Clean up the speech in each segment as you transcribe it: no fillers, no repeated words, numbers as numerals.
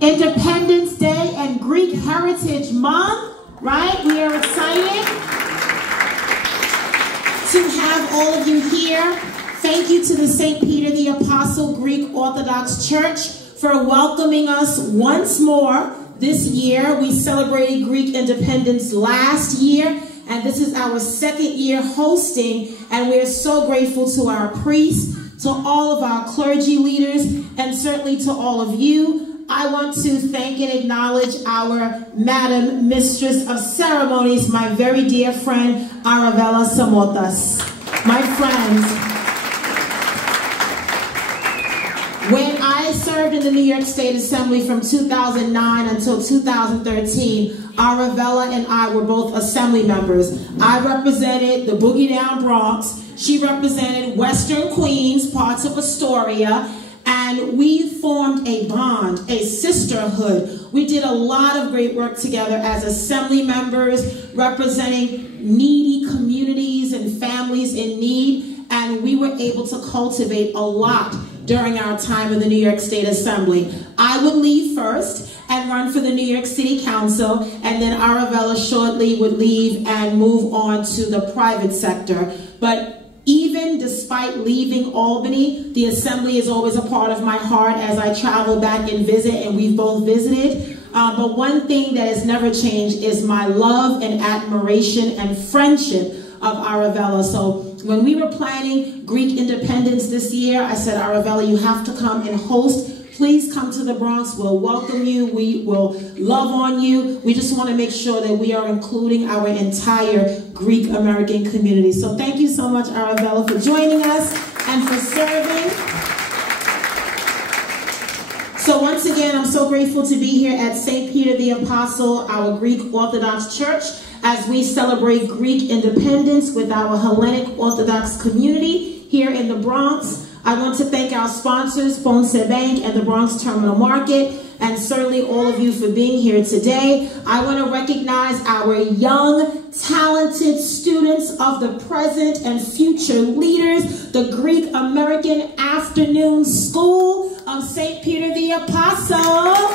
Independence Day and Greek Heritage Month, right? We are excited to have all of you here. Thank you to the St. Peter the Apostle Greek Orthodox Church for welcoming us once more this year. We celebrated Greek independence last year, and this is our second year hosting, and we're so grateful to our priests, to all of our clergy leaders, and certainly to all of you. I want to thank and acknowledge our Madam Mistress of Ceremonies, my very dear friend, Aravella Samotas. My friends, when I served in the New York State Assembly from 2009 until 2013, Aravella and I were both assembly members. I represented the Boogie Down Bronx. She represented Western Queens, parts of Astoria, and we formed a bond, a sisterhood. We did a lot of great work together as assembly members, representing needy communities and families in need, and we were able to cultivate a lot during our time in the New York State Assembly. I would leave first and run for the New York City Council, and then Aravella shortly would leave and move on to the private sector. But even despite leaving Albany, the Assembly is always a part of my heart as I travel back and visit, and we've both visited. But one thing that has never changed is my love and admiration and friendship of Aravella. So when we were planning Greek independence this year, I said, Aravella, you have to come and host. Please come to the Bronx. We'll welcome you. We will love on you. We just want to make sure that we are including our entire Greek American community. So thank you so much, Aravella, for joining us and for serving. So once again, I'm so grateful to be here at St. Peter the Apostle, our Greek Orthodox Church, as we celebrate Greek independence with our Hellenic Orthodox community here in the Bronx. I want to thank our sponsors, Ponce Bank and the Bronx Terminal Market, and certainly all of you for being here today. I want to recognize our young, talented students of the present and future leaders, the Greek American Afternoon School of St. Peter the Apostle,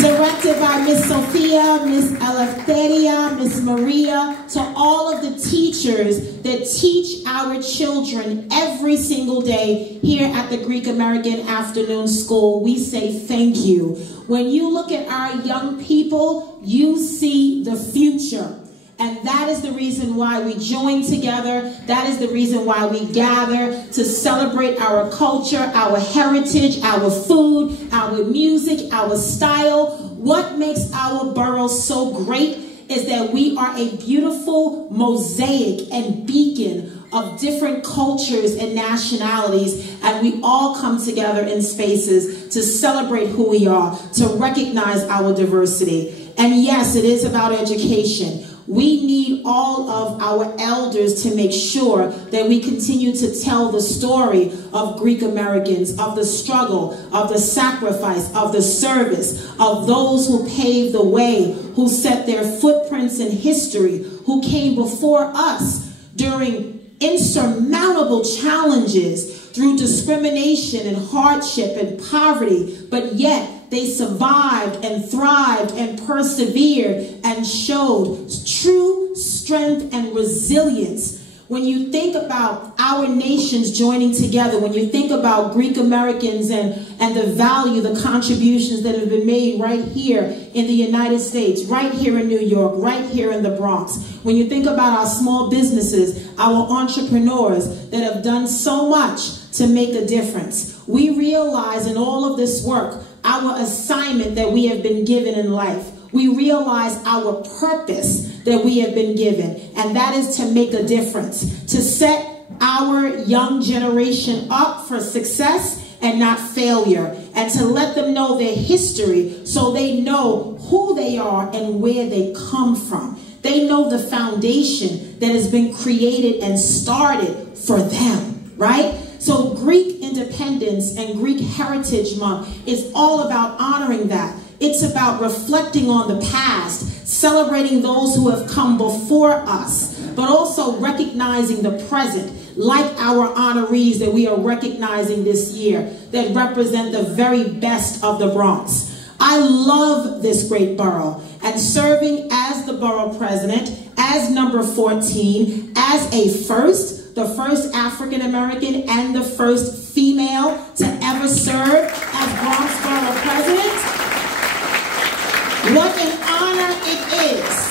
directed by Miss Sophia, Miss Eleftheria, Miss Maria, to all of the teachers that teach our children every single day here at the Greek American Afternoon School. We say thank you. When you look at our young people, you see the future. And that is the reason why we join together. That is the reason why we gather to celebrate our culture, our heritage, our food, our music, our style. What makes our borough so great is that we are a beautiful mosaic and beacon of different cultures and nationalities, and we all come together in spaces to celebrate who we are, to recognize our diversity. And yes, it is about education. We need all of our elders to make sure that we continue to tell the story of Greek Americans, of the struggle, of the sacrifice, of the service, of those who paved the way, who set their footprints in history, who came before us during insurmountable challenges, through discrimination and hardship and poverty, but yet they survived and thrived and persevered and showed true strength and resilience. When you think about our nations joining together, when you think about Greek Americans and the value, the contributions that have been made right here in the United States, right here in New York, right here in the Bronx, when you think about our small businesses, our entrepreneurs that have done so much to make a difference, we realize in all of this work, our assignment that we have been given in life. We realize our purpose that we have been given, and that is to make a difference, to set our young generation up for success and not failure, and to let them know their history so they know who they are and where they come from. They know the foundation that has been created and started for them, right? So Greek independence and Greek Heritage Month is all about honoring that. It's about reflecting on the past, celebrating those who have come before us, but also recognizing the present, like our honorees that we are recognizing this year that represent the very best of the Bronx. I love this great borough, and serving as the borough president, as number 14, as a the first African American and the first female to ever serve as Bronx Borough President. What an honor it is.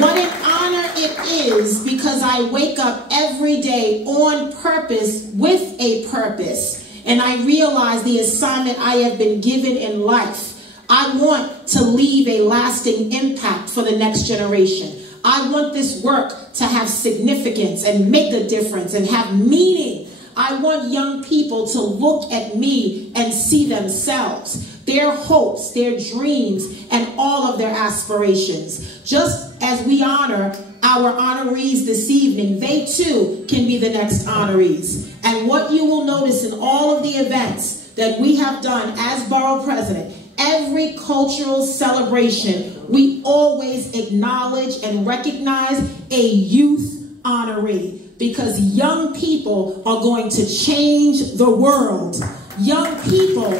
What an honor it is, because I wake up every day on purpose with a purpose, and I realize the assignment I have been given in life. I want to leave a lasting impact for the next generation. I want this work to have significance and make a difference and have meaning. I want young people to look at me and see themselves, their hopes, their dreams, and all of their aspirations. Just as we honor our honorees this evening, they too can be the next honorees. And what you will notice in all of the events that we have done as Borough President, every cultural celebration, we always acknowledge and recognize a youth honoree, because young people are going to change the world. Young people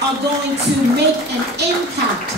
are going to make an impact.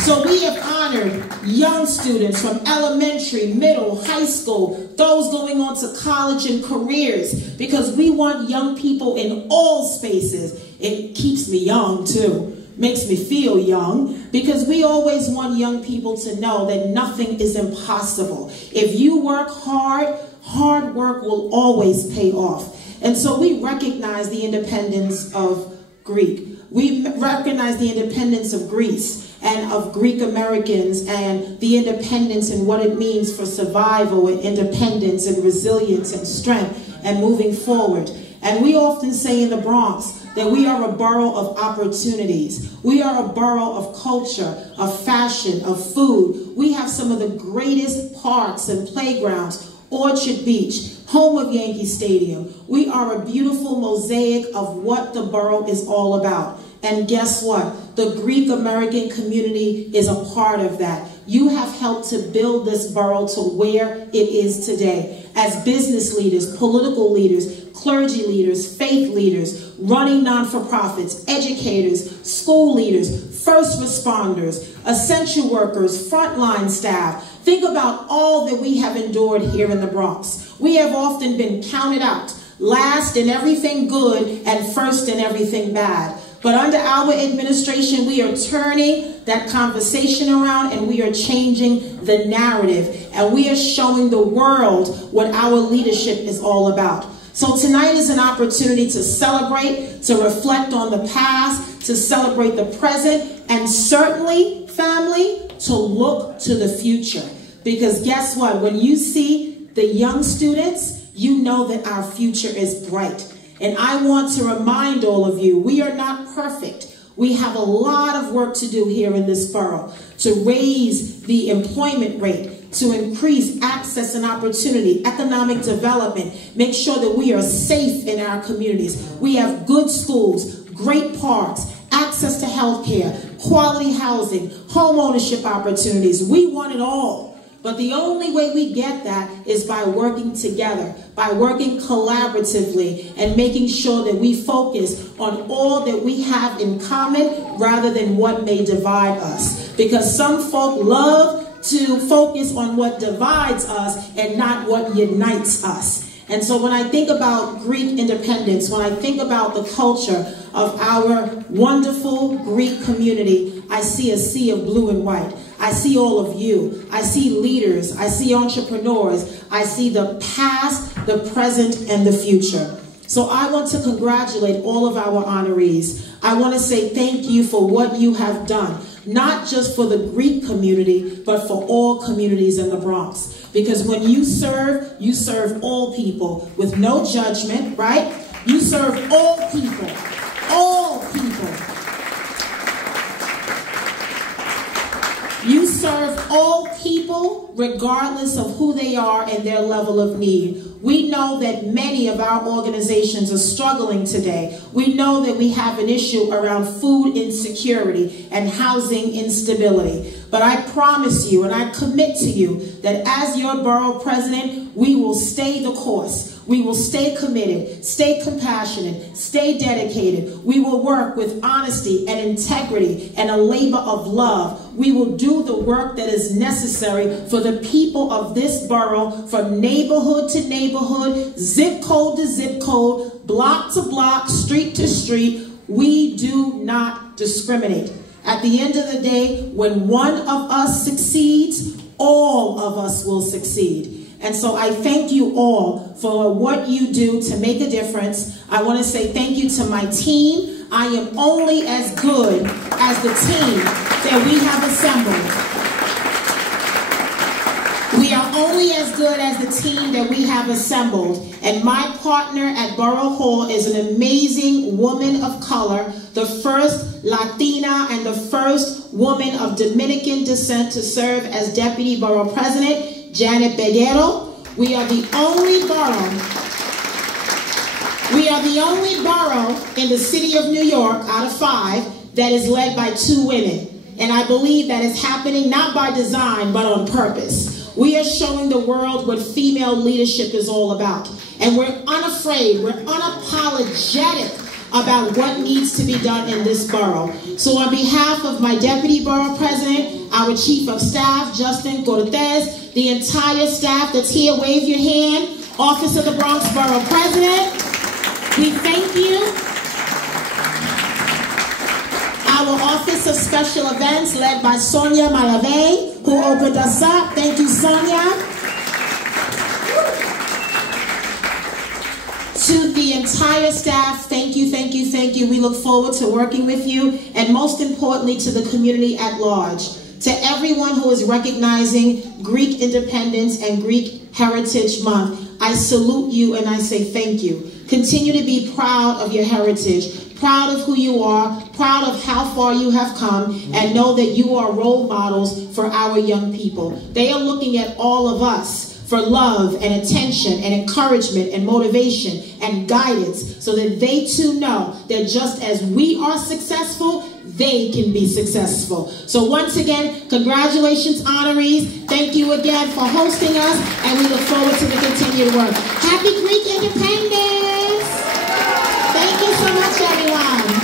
So we have honored young students from elementary, middle, high school, those going on to college and careers, because we want young people in all spaces. It keeps me young too. Makes me feel young, because we always want young people to know that nothing is impossible. If you work hard, hard work will always pay off. And so we recognize the independence of Greek. We recognize the independence of Greece and of Greek Americans, and the independence and what it means for survival and independence and resilience and strength and moving forward. And we often say in the Bronx that we are a borough of opportunities. We are a borough of culture, of fashion, of food. We have some of the greatest parks and playgrounds. Orchard Beach, home of Yankee Stadium. We are a beautiful mosaic of what the borough is all about. And guess what? The Greek American community is a part of that. You have helped to build this borough to where it is today. As business leaders, political leaders, clergy leaders, faith leaders, running non-for-profits, educators, school leaders, first responders, essential workers, frontline staff. Think about all that we have endured here in the Bronx. We have often been counted out, last in everything good and first in everything bad. But under our administration, we are turning that conversation around, and we are changing the narrative, and we are showing the world what our leadership is all about. So tonight is an opportunity to celebrate, to reflect on the past, to celebrate the present, and certainly, family, to look to the future. Because guess what? When you see the young students, you know that our future is bright. And I want to remind all of you, we are not perfect. We have a lot of work to do here in this borough to raise the employment rate, to increase access and opportunity, economic development, make sure that we are safe in our communities. We have good schools, great parks, access to health care, quality housing, home ownership opportunities. We want it all. But the only way we get that is by working together, by working collaboratively, and making sure that we focus on all that we have in common rather than what may divide us. Because some folk love to focus on what divides us and not what unites us. And so when I think about Greek independence, when I think about the culture of our wonderful Greek community, I see a sea of blue and white. I see all of you. I see leaders. I see entrepreneurs. I see the past, the present, and the future. So I want to congratulate all of our honorees. I want to say thank you for what you have done, not just for the Greek community, but for all communities in the Bronx. Because when you serve all people with no judgment, right? You serve all people, all people. You serve all people regardless of who they are and their level of need. We know that many of our organizations are struggling today. We know that we have an issue around food insecurity and housing instability. But I promise you and I commit to you that as your borough president, we will stay the course. We will stay committed, stay compassionate, stay dedicated. We will work with honesty and integrity and a labor of love. We will do the work that is necessary for the people of this borough, from neighborhood to neighborhood, zip code to zip code, block to block, street to street. We do not discriminate. At the end of the day, when one of us succeeds, all of us will succeed. And so I thank you all for what you do to make a difference. I want to say thank you to my team. I am only as good as the team that we have assembled. We are only as good as the team that we have assembled. And my partner at Borough Hall is an amazing woman of color, the first Latina and the first woman of Dominican descent to serve as Deputy Borough President, Janet Bedero. We are the only borough in the city of New York out of 5 that is led by 2 women. And I believe that is happening not by design, but on purpose. We are showing the world what female leadership is all about. And we're unafraid, we're unapologetic about what needs to be done in this borough. So on behalf of my Deputy Borough President, our Chief of Staff, Justin Cortez, the entire staff that's here, wave your hand, Office of the Bronx Borough President, we thank you. Our Office of Special Events, led by Sonia Malave, who opened us up. Thank you, Sonia. To the entire staff, thank you, thank you, thank you. We look forward to working with you, and most importantly, to the community at large. To everyone who is recognizing Greek Independence and Greek Heritage Month, I salute you and I say thank you. Continue to be proud of your heritage, proud of who you are, proud of how far you have come, and know that you are role models for our young people. They are looking at all of us for love and attention and encouragement and motivation and guidance, so that they too know that just as we are successful, they can be successful. So once again, congratulations, honorees. Thank you again for hosting us, and we look forward to the continued work. Happy Greek Independence! Thank you so much, everyone.